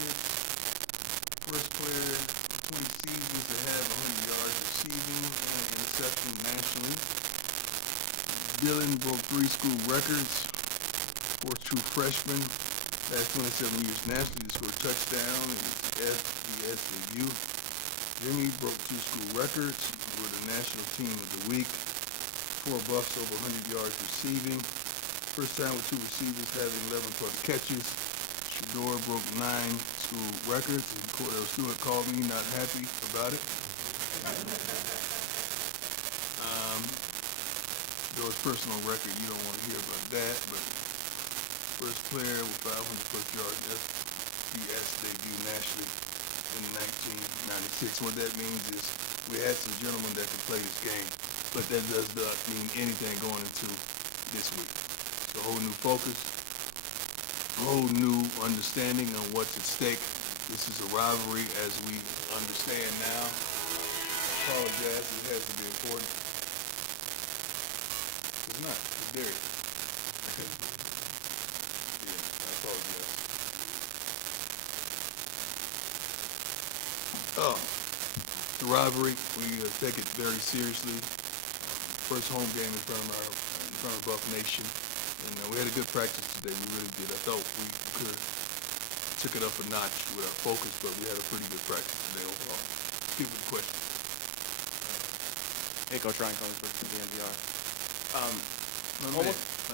Cornhuskers. First player 20 seasons to have 100 yards receiving and interception nationally. Dylan broke 3 school records. Fourth true freshman. Last 27 years nationally to score a touchdown in his FBS debut. Jimmy broke 2 school records with the National Team of the Week. 4 buffs over 100 yards receiving. First time with 2 receivers having 11 plus catches. Shador broke 9 school records, and Cordell Stewart called me not happy about it. Shador's personal record, you don't want to hear about that, but first player with 500 plus yards FBS debut nationally in 1996. What that means is we had some gentlemen that could play this game, but that does not mean anything going into this week. It's a whole new focus, a whole new understanding on what's at stake. This is a rivalry as we understand now. I apologize, it has to be important. It's not, it's Derek. Yeah, I apologize. The rivalry, we take it very seriously. First home game in front of Buff Nation, and we had a good practice today. We really did. I thought we could have took it up a notch with our focus, but we had a pretty good practice today overall. People with the question. Hey, Coach Ryan calling for the DNVR. How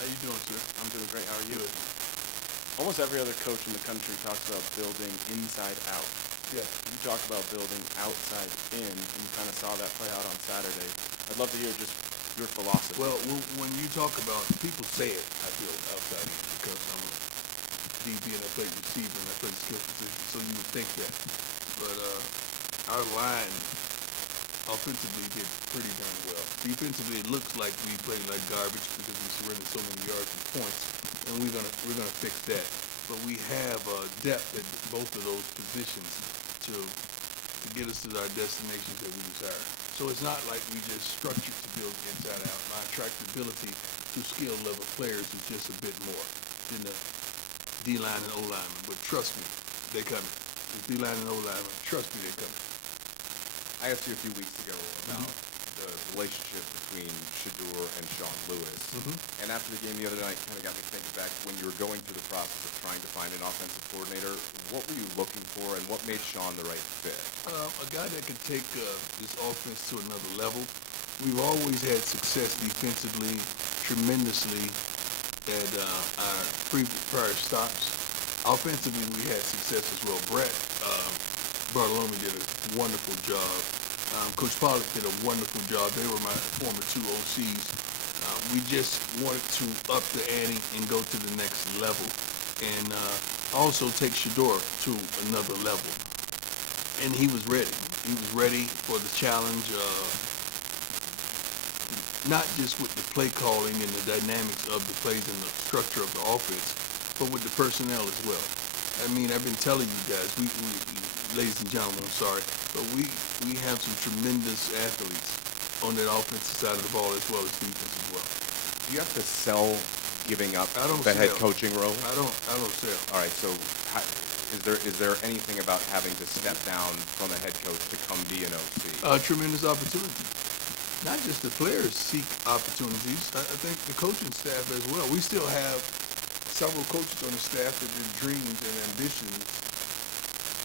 you doing, sir? I'm doing great. How are you? Good. Almost every other coach in the country talks about building inside out. Yeah. You talk about building outside in, and you kind of saw that play out on Saturday. I'd love to hear just your philosophy. Well, when you talk about, people say it, I feel outside in because I'm a DB and I play receiver and I play the skill position, so you would think that. But our line offensively did pretty darn well. Defensively, it looks like we played like garbage because we surrendered so many yards and points, and we're gonna fix that. But we have depth at both of those positions to get us to our destinations that we desire. So it's not like we just structured to build inside out. My attractability to skill level players is just a bit more than the D-line and O-lineman. But trust me, they're coming. The D-line and O-lineman, trust me, they're coming. I asked you a few weeks ago about the relationship between Shador and Sean Lewis. And after the game the other night, kind of got me thinking back when you were going through the process of trying to find an offensive coordinator. What were you looking for, and what made Sean the right fit? A guy that can take this offense to another level. We've always had success defensively, tremendously at our prior stops. Offensively, we had success as well. Brett Bartolome did a wonderful job. Coach Pollack did a wonderful job. They were my former 2 OCs. We just wanted to up the ante and go to the next level, and also take Shador to another level. And he was ready. He was ready for the challenge, not just with the play calling and the dynamics of the plays and the structure of the offense, but with the personnel as well. I mean, I've been telling you guys, we ladies and gentlemen, I'm sorry, but we have some tremendous athletes on that offensive side of the ball as well as defense as well. Do you have to sell giving up I don't the head sell. coaching role? I don't sell. All right, so is there anything about having to step down from a head coach to come be an OC? Tremendous opportunity. Not just the players seek opportunities. I think the coaching staff as well. We still have several coaches on the staff that their dreams and ambitions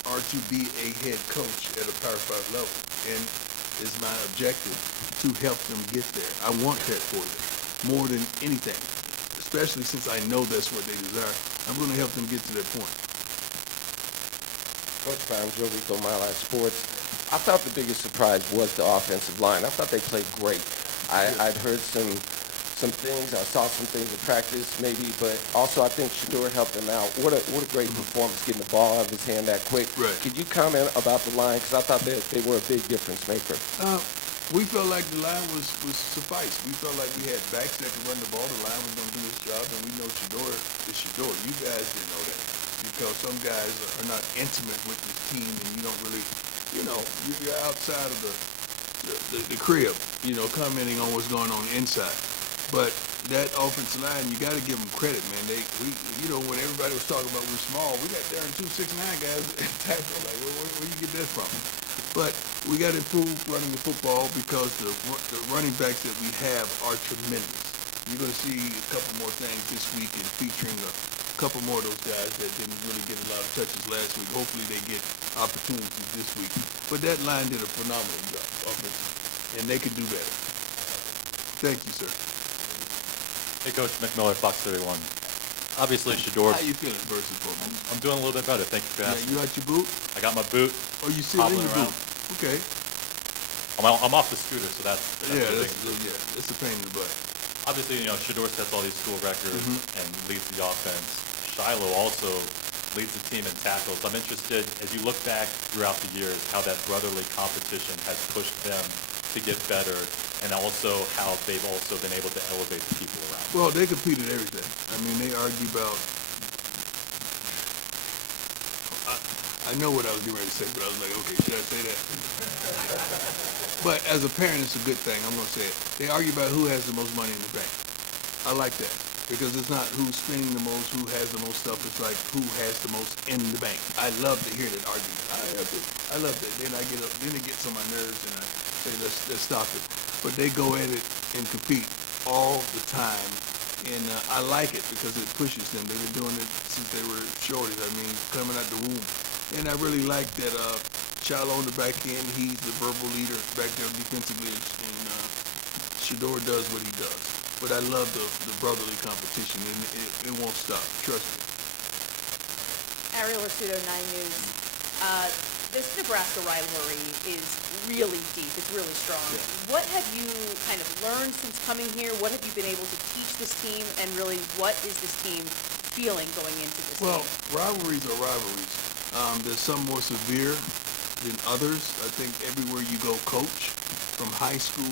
are to be a head coach at a Power 5 level. And it's my objective to help them get there. I want that for them more than anything, especially since I know that's what they desire. I'm going to help them get to that point. Coach Brown, Joe Rico, My Life Sports. I thought the biggest surprise was the offensive line. I thought they played great. I'd heard some things. I saw some things in practice, maybe, but also I think Shador helped them out. What a great performance, getting the ball out of his hand that quick. Right. Could you comment about the line? Because I thought they were a big difference maker. We felt like the line was suffice. We felt like we had backs that could run the ball. The line was going to do its job, and we know Shador is Shador. You guys didn't know that because some guys are not intimate with this team, and you don't really, you're outside of the crib, commenting on what's going on inside. But that offensive line, you got to give them credit, man. When everybody was talking about we're small, we got there in 269 guys at tackle. Like, where you get that from? But we got to improve running the football because the running backs that we have are tremendous. You're going to see a couple more things this week and featuring a couple more of those guys that didn't really get a lot of touches last week. Hopefully they get opportunities this week. But that line did a phenomenal job offensively, and they can do better. Thank you, sir. Hey, Coach McMiller, Fox 31. Obviously, Shador. How you feeling, first and foremost? I'm doing a little bit better. Thank you for Yeah, asking. you got your boot? I got my boot. Oh, you sitting in hobbling your boot? around. Okay. I'm off the scooter, so that's Yeah, the that's thing. it's a pain in the butt. Obviously, Shador sets all these school records and leads the offense. Shiloh also leads the team in tackles. I'm interested, as you look back throughout the years, how that brotherly competition has pushed them to get better, and also how they've also been able to elevate the people around. Well, they compete at everything. I mean, they argue about. I know what I was getting ready to say, but I was like, okay, should I say that? But as a parent, it's a good thing. I'm going to say it. They argue about who has the most money in the bank. I like that because it's not who's spending the most, who has the most stuff. It's like who has the most in the bank. I love to hear that argument. I love that. Then it gets on my nerves, and I say, let's stop it. But they go at it and compete all the time. And I like it because it pushes them. They've been doing it since they were shorties. I mean, coming out the womb. And I really like that Shiloh on the back end, he's the verbal leader back there defensively, and Shador does what he does. But I love the brotherly competition, and it won't stop. Trust me. Ariel Arsuto, 9 News. This Nebraska rivalry is really deep. It's really strong. Yeah. What have you kind of learned since coming here? What have you been able to teach this team? And really, what is this team feeling going into this game? Well, rivalries are rivalries. There's some more severe than others. I think everywhere you go coach, from high school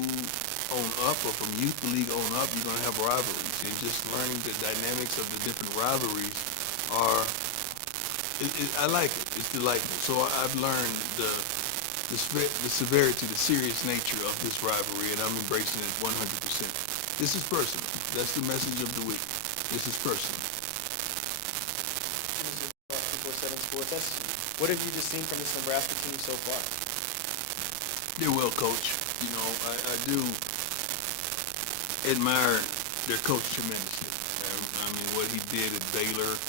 on up or from youth league on up, you're going to have rivalries. And just learning the dynamics of the different rivalries I like it. It's delightful. So I've learned the severity, the serious nature of this rivalry, and I'm embracing it 100%. This is personal. That's the message of the week. This is personal. What have you just seen from this Nebraska team so far? They're well coached. I do admire their coach tremendously. I mean, what he did at Baylor.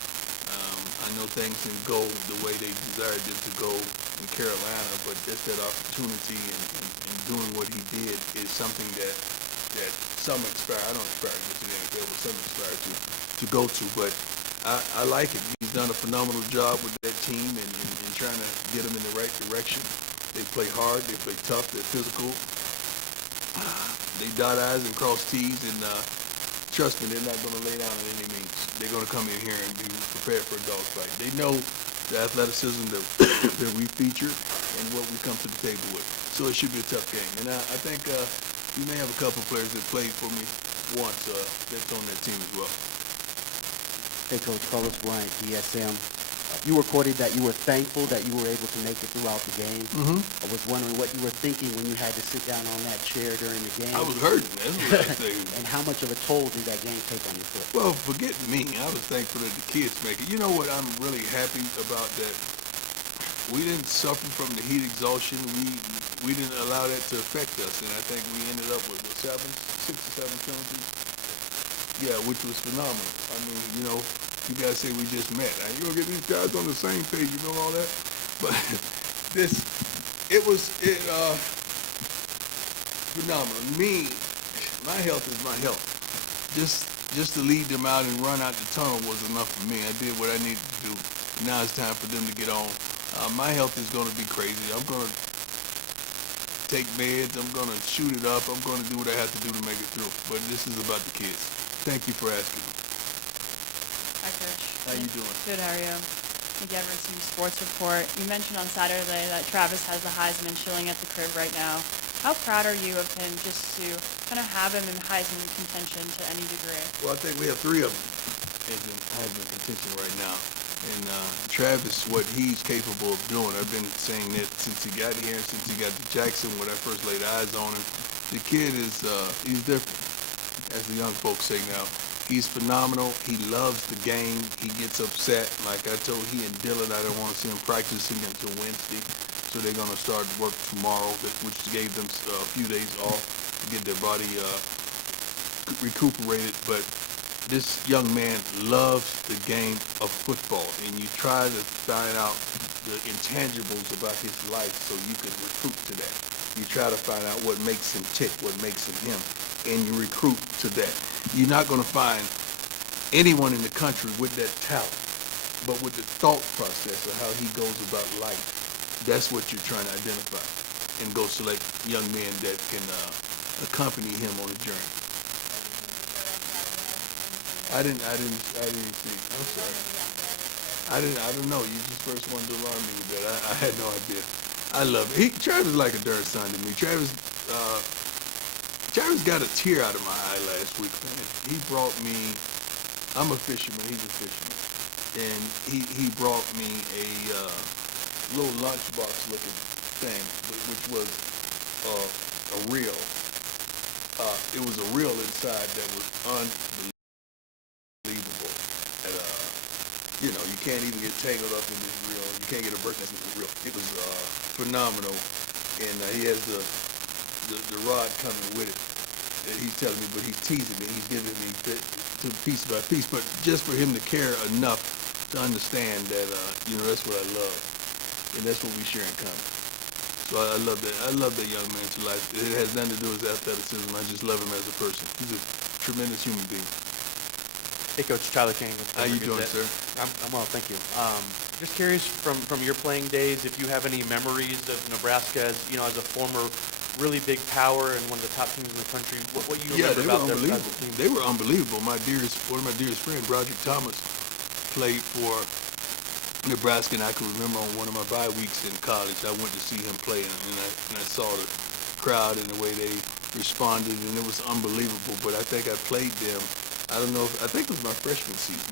I know things didn't go the way they desired them to go in Carolina, but just that opportunity and doing what he did is something that some aspire. I don't aspire to get to the NFL, but some aspire to go to. But I like it. He's done a phenomenal job with that team and trying to get them in the right direction. They play hard. They play tough. They're physical. They dot I's and cross T's, and trust me, they're not going to lay down in any means. They're going to come in here and be prepared for a dogfight. They know the athleticism that we feature and what we come to the table with. So it should be a tough game. And I think we may have a couple players that played for me once that's on that team as well. Hey, Coach, Carlos Bryant, DSM. You reported that you were thankful that you were able to make it throughout the game. I was wondering what you were thinking when you had to sit down on that chair during the game. I was hurting. That's what I say. And how much of a toll did that game take on your foot? Well, forget me. I was thankful that the kids make it. You know what I'm really happy about that? We didn't suffer from the heat exhaustion. We didn't allow that to affect us, and I think we ended up with 6 or 7 penalties. Yeah, which was phenomenal. I mean, you guys say we just met. Now, you're going to get these guys on the same page, all that? But it was phenomenal. My health is my health. Just to lead them out and run out the tunnel was enough for me. I did what I needed to do. Now it's time for them to get on. My health is going to be crazy. I'm going to take meds. I'm going to shoot it up. I'm going to do what I have to do to make it through. But this is about the kids. Thank you for asking. Hi, Coach. How you doing? Good, how are you? Nick Everett, Team Sports Report. You mentioned on Saturday that Travis has the Heisman chilling at the crib right now. How proud are you of him just to kind of have him in Heisman contention to any degree? Well, I think we have 3 of them in Heisman contention right now. And Travis, what he's capable of doing, I've been saying that since he got here, since he got to Jackson, when I first laid eyes on him. The kid is, he's different. as the young folks say now. He's phenomenal. He loves the game. He gets upset. Like I told he and Dylan, I don't want to see him practicing until Wednesday. So they're going to start work tomorrow, which gave them a few days off to get their body recuperated. But this young man loves the game of football, and you try to find out the intangibles about his life so you can recruit to that. You try to find out what makes him tick, what makes him him, and you recruit to that. You're not going to find anyone in the country with that talent, but with the thought process of how he goes about life. That's what you're trying to identify, and go select young men that can accompany him on the journey. I didn't see. I'm sorry. I don't know. You just first wanted to alarm me with that. I had no idea. I love it. Travis is like a darn son to me. Travis got a tear out of my eye last week, man. He brought me, I'm a fisherman, he's a fisherman. And he brought me a little lunchbox looking thing, which was a reel. It was a reel inside that was unbelievable. And, you can't even get tangled up in this reel. You can't get a bird nest in this reel. It was phenomenal. And he has the rod coming with it. And he's telling me, but he's teasing me. He's giving me to piece by piece. But just for him to care enough to understand that, that's what I love. And that's what we share in common. So I love that. I love that young man's life. It has nothing to do with his athleticism. I just love him as a person. He's a tremendous human being. Hey, Coach, Tyler King. How you doing, sir? I'm well, thank you. Just curious from your playing days, if you have any memories of Nebraska as a former really big power and one of the top teams in the country. What you remember about their team? They were unbelievable. One of my dearest friends, Broderick Thomas, played for Nebraska, and I can remember on one of my bye weeks in college, I went to see him play, and I saw the crowd and the way they responded, and it was unbelievable. But I think I played them. I think it was my freshman season.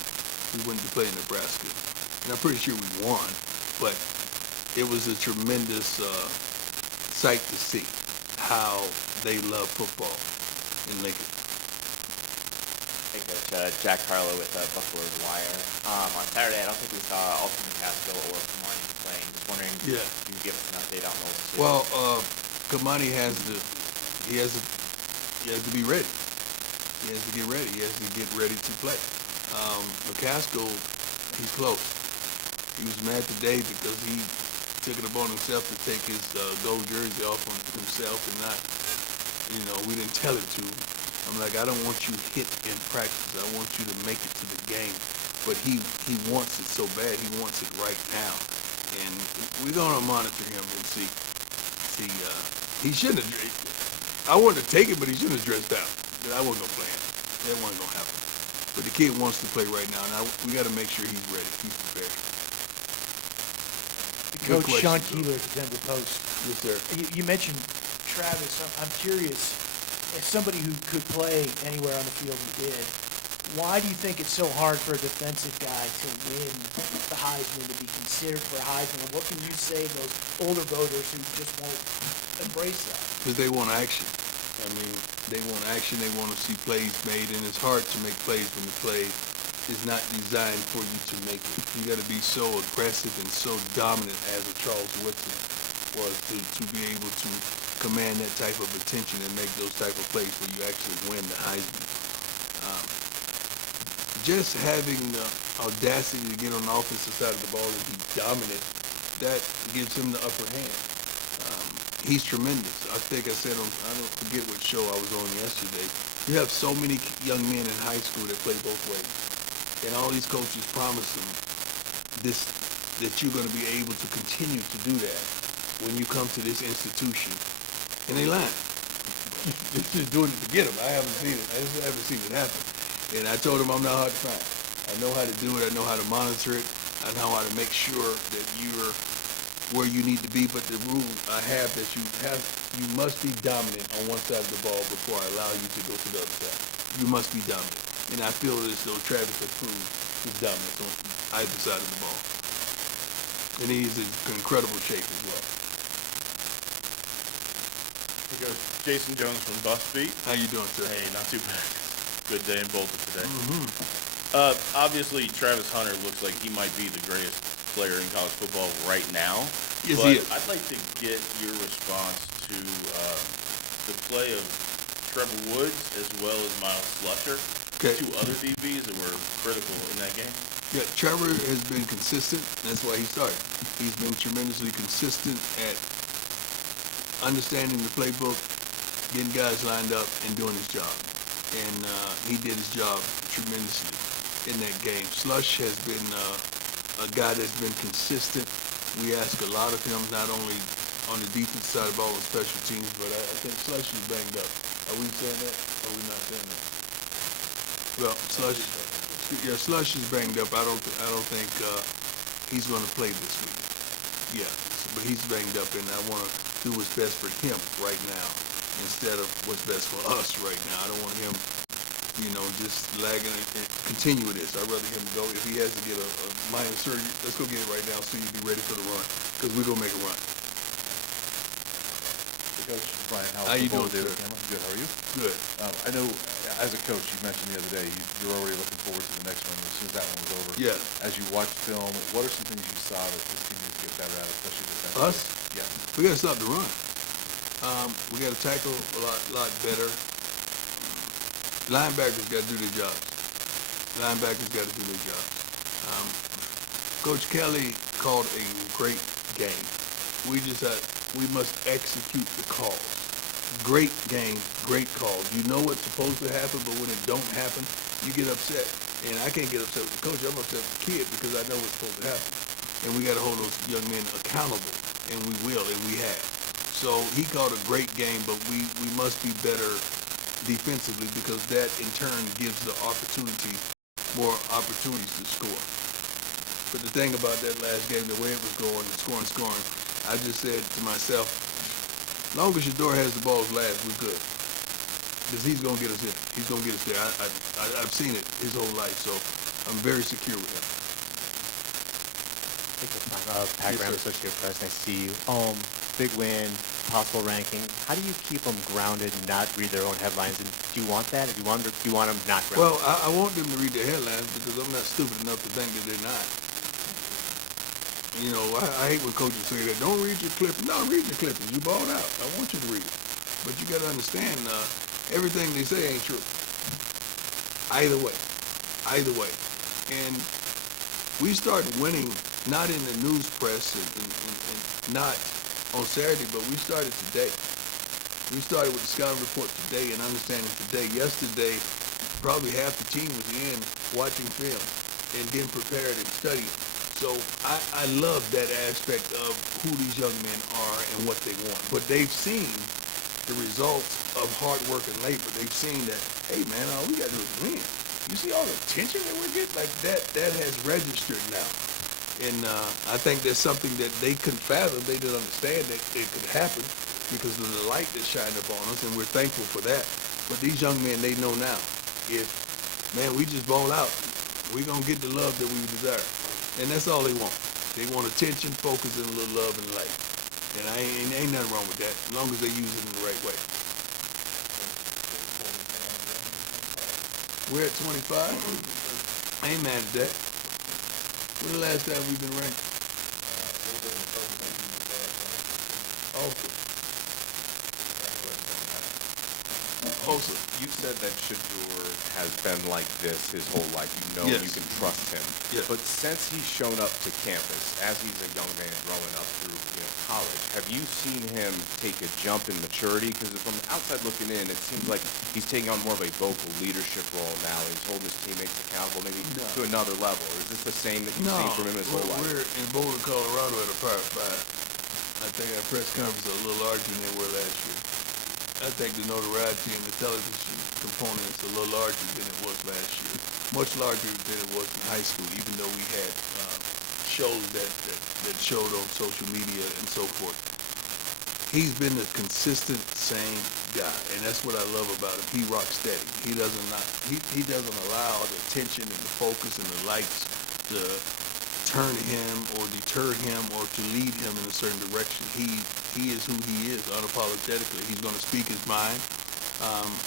We went to play in Nebraska, and I'm pretty sure we won. But it was a tremendous sight to see how they love football in Lincoln. Hey, Coach. Jack Harlow with Buffalo Wire. On Saturday, I don't think we saw Alton McCaskill or Kamani playing. Just wondering if you could give us an update on those two. Well, Kamani has to be ready. He has to get ready. He has to get ready to play. McCaskill, he's close. He was mad today because he took it upon himself to take his gold jersey off on himself and not, we didn't tell him to. I'm like, I don't want you hit in practice. I want you to make it to the game. But he wants it so bad. He wants it right now. And we're going to monitor him and see. He shouldn't have. I wanted to take it, but he shouldn't have dressed out. But I wasn't going to play him. That wasn't going to happen. But the kid wants to play right now. Now we got to make sure he's ready. He's prepared. Coach Sean Keeler at the Denver Post. Yes, sir. You mentioned Travis. I'm curious, as somebody who could play anywhere on the field and did, why do you think it's so hard for a defensive guy to win the Heisman, to be considered for a Heisman? And what can you say to those older voters who just won't embrace that? Because they want action. They want action. They want to see plays made, and it's hard to make plays when the play is not designed for you to make it. You got to be so aggressive and so dominant as a Charles Woodson was to be able to command that type of attention and make those type of plays where you actually win the Heisman. Just having the audacity to get on the offensive side of the ball and be dominant, that gives him the upper hand. He's tremendous. I think I said I don't forget what show I was on yesterday. You have so many young men in high school that play both ways. And all these coaches promise them that you're going to be able to continue to do that when you come to this institution. And they lie. They're just doing it to get them. I haven't seen it. I just haven't seen it happen. And I told them I'm not hard to find. I know how to do it. I know how to monitor it. I know how to make sure that you're where you need to be. But the rule I have that you must be dominant on one side of the ball before I allow you to go to the other side. You must be dominant. And I feel as though Travis has proved his dominance on either side of the ball. And he's in incredible shape as well. Coach. Jason Jones from Buff Beat. How you doing, sir? Hey, not too bad. Good day in Boulder today. Mm-hmm. Obviously, Travis Hunter looks like he might be the greatest player in college football right now. Yes, but he is. I'd like to get your response to the play of Trevor Woods as well as Miles Slusher, Okay. two other DBs that were critical in that game. Yeah, Trevor has been consistent. That's why he started. He's been tremendously consistent at understanding the playbook, getting guys lined up, and doing his job. And he did his job tremendously in that game. Slush has been a guy that's been consistent. We ask a lot of him, not only on the defense side of the ball and special teams, but I think Slush is banged up. Are we saying that? Or are we not saying that? Well, Slush is banged up. I don't think he's going to play this week. Yeah, but he's banged up, and I want to do what's best for him right now instead of what's best for us right now. I don't want him, just lagging and continue with this. I'd rather him go. If he has to get a minor surgery, let's go get it right now so you be ready for the run, because we're going to make a run. Coach Brian, how you doing, sir? Good. How are you? Good. I know, as a coach, you mentioned the other day you're already looking forward to the next one as soon as that one was over. Yeah. As you watched film, what are some things you saw that this team needs to get better at, especially defensively? Us? Yeah. We got to stop the run. We got to tackle a lot better. Linebackers got to do their jobs. Coach Kelly called a great game. We must execute the calls. Great game, great calls. You know what's supposed to happen, but when it don't happen, you get upset. And I can't get upset with the coach. I'm upset with the kid because I know what's supposed to happen. And we got to hold those young men accountable, and we will, and we have. So he called a great game, but we must be better defensively, because that in turn gives more opportunities to score. But the thing about that last game, the way it was going, scoring, I just said to myself, as long as Shador has the balls last, we're good. Because he's going to get us in. He's going to get us there. I've seen it his whole life, so I'm very secure with him. Pat Graham, Associated Press. Nice to see you. Big win, possible ranking. How do you keep them grounded and not read their own headlines? And do you want that? Or do you want them not grounded? Well, I want them to read their headlines because I'm not stupid enough to think that they're not. I hate when coaches say that. Don't read your clippings. No, read your clippings. You balled out. I want you to read it. But you got to understand, everything they say ain't true. Either way. And we started winning, not in the news press and not on Saturday, but we started today. We started with the scouting report today and understanding today. Yesterday, probably half the team was in watching film and getting prepared and studying. So I love that aspect of who these young men are and what they want. But they've seen the results of hard work and labor. They've seen that, hey man, all we got to do is win. You see all the attention that we're getting? Like that has registered now. And I think that's something that they couldn't fathom. They didn't understand that it could happen because of the light that shined upon us, and we're thankful for that. But these young men, they know now, if, man, we just ball out, we're going to get the love that we desire. And that's all they want. They want attention, focus, and a little love and light. And ain't nothing wrong with that, as long as they use it in the right way. We're at 25. I ain't mad at that. When the last time we've been ranked? Okay. Also, you said that Shador has been like this his whole life. Yes. You can trust him. Yes. But since he's shown up to campus, as he's a young man growing up through college, have you seen him take a jump in maturity? Because from the outside looking in, it seems like he's taking on more of a vocal leadership role now. He's holding his teammates accountable maybe to another level. Is this the same that you've seen from him his whole life? We're in Boulder, Colorado at a Power 5. I think our press conference is a little larger than they were last year. I think the notoriety and the television component is a little larger than it was last year. Much larger than it was in high school, even though we had shows that showed on social media and so forth. He's been the consistent same guy, and that's what I love about him. He rocks steady. He doesn't allow the attention and the focus and the lights to turn him or deter him or to lead him in a certain direction. He is who he is unapologetically. He's going to speak his mind.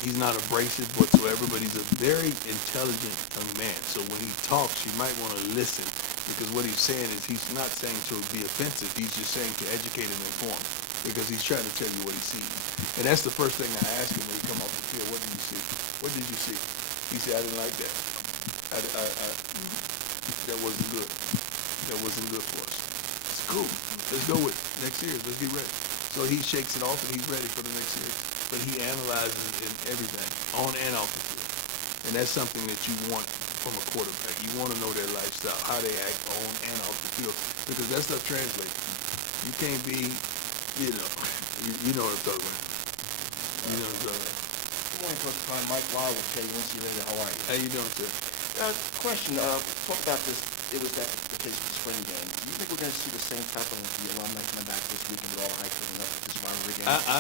He's not abrasive whatsoever, but he's a very intelligent young man. So when he talks, you might want to listen, because what he's saying is he's not saying to be offensive. He's just saying to educate and inform, because he's trying to tell you what he sees. And that's the first thing I ask him when he come off the field. What did you see? What did you see? He said, I didn't like that. That wasn't good. That wasn't good for us. It's cool. Let's go with it. Next series. Let's get ready. So he shakes it off and he's ready for the next series. But he analyzes in everything, on and off the field. And that's something that you want from a quarterback. You want to know their lifestyle, how they act on and off the field, because that stuff translates. You can't be, you know what I'm talking about. You know what I'm talking about. Good morning, Coach Klein. Mike Lyle with KUSA Radio. How are you? How you doing, sir? Question, talk about this. It was the case of the spring game. Do you think we're going to see the same type of the alumni coming back this weekend with all the hype coming up this rivalry game? I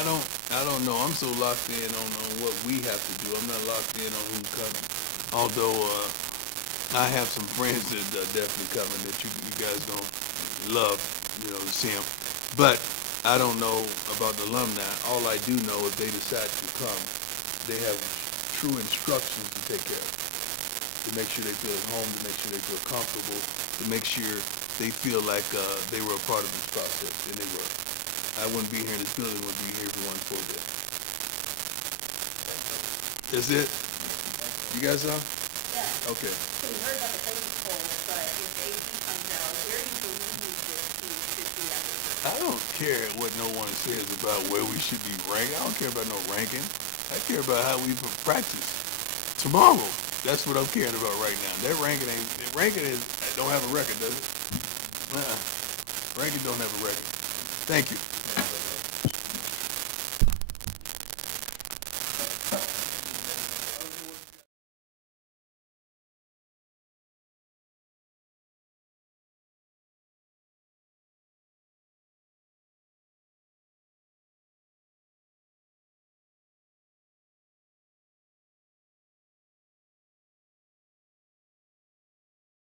don't know. I'm so locked in on what we have to do. I'm not locked in on who's coming. Although I have some friends that are definitely coming that you guys don't love, to see them. But I don't know about the alumni. All I do know, if they decide to come, they have true instructions to take care of. To make sure they feel at home, to make sure they feel comfortable, to make sure they feel like they were a part of this process, and they were. I wouldn't be here in this building, wouldn't be here if it wasn't for them. That's it? You got some? Yeah. Okay. So we heard about the coaching poll, but if the AP comes out, where do you believe this team should be at this point? I don't care what no one says about where we should be ranked. I don't care about no ranking. I care about how we practice tomorrow. That's what I'm caring about right now. That ranking don't have a record, does it? Ranking don't have a record. Thank you.